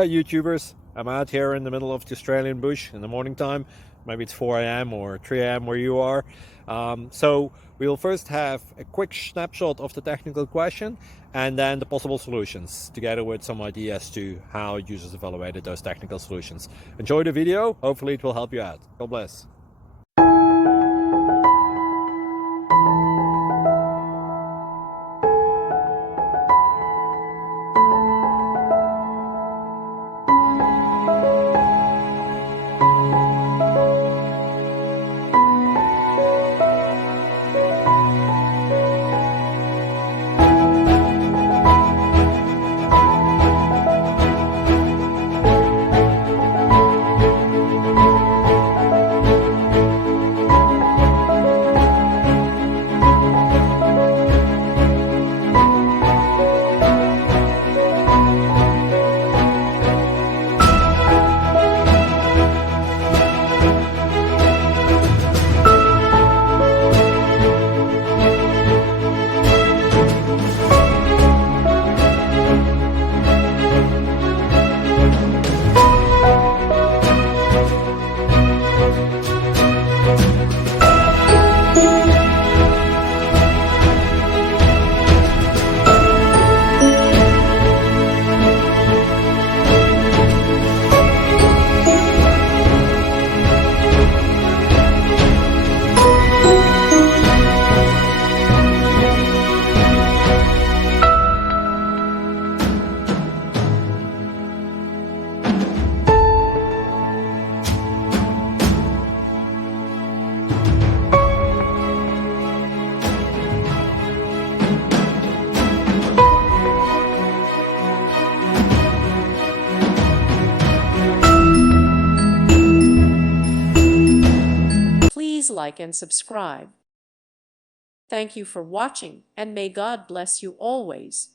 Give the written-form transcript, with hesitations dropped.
Hi YouTubers, I'm out here in the middle of the Australian bush in the morning time. Maybe it's 4 a.m. or 3 a.m. where you are. So we'll first have a quick snapshot of the technical question and then the possible solutions, together with some ideas to how users evaluated those technical solutions. Enjoy the video, hopefully it will help you out. God bless. Please like and subscribe. Thank you for watching, and may God bless you always.